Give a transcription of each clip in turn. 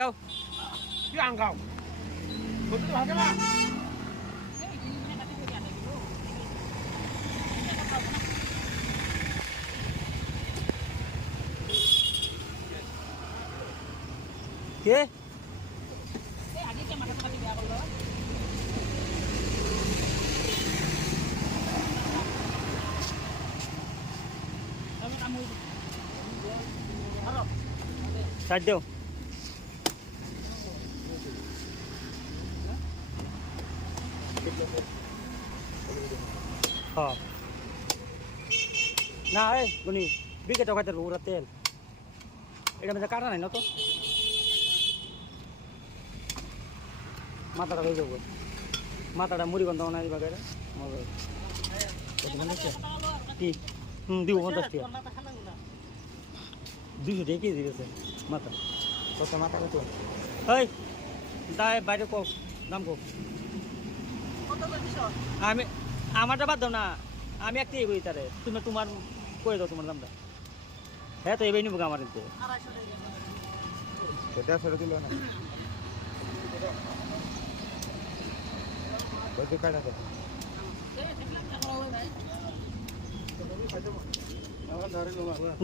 Đâu? Chứ ăn không? Tôi cứ hỏi cái đó. Kìa. Sạch đâu? হ্যাঁ না এই গুনি বিকেটও খাইতে ওরা তেল এটা মধ্যে কাটা নাই না তো মাথাটা হয়ে যাবো মাথাটা মুড়ি গন্ধ না এই বাগের কি দিব 50 টাকা 200 টাকা কেজি গেছে মাথা কত মাথা কত এই দাই বাইরে কো দাম কো আমি আমারটা বাদ দাও না আমি একটাই বই তারে তুমি তোমার কই দাও তোমার দামটা হ্যাঁ তো এবাই নিব আমার এতে 150 কিলো না কত কাটা তো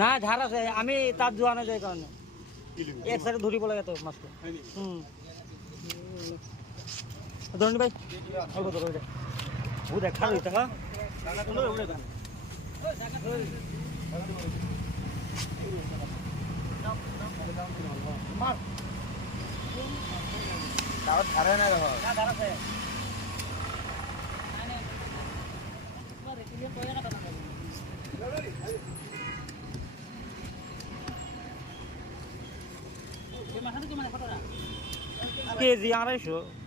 না ঝাড় আছে আমি তার জোয়ানো যাই কারণে এক সাইডে ধরি বলে গেত মাছটা ধরুন ভাই অল্প ধরো ও দেখ খালি তা মার তাও ধারে না রহ না ঝাড় আছে কেজি 250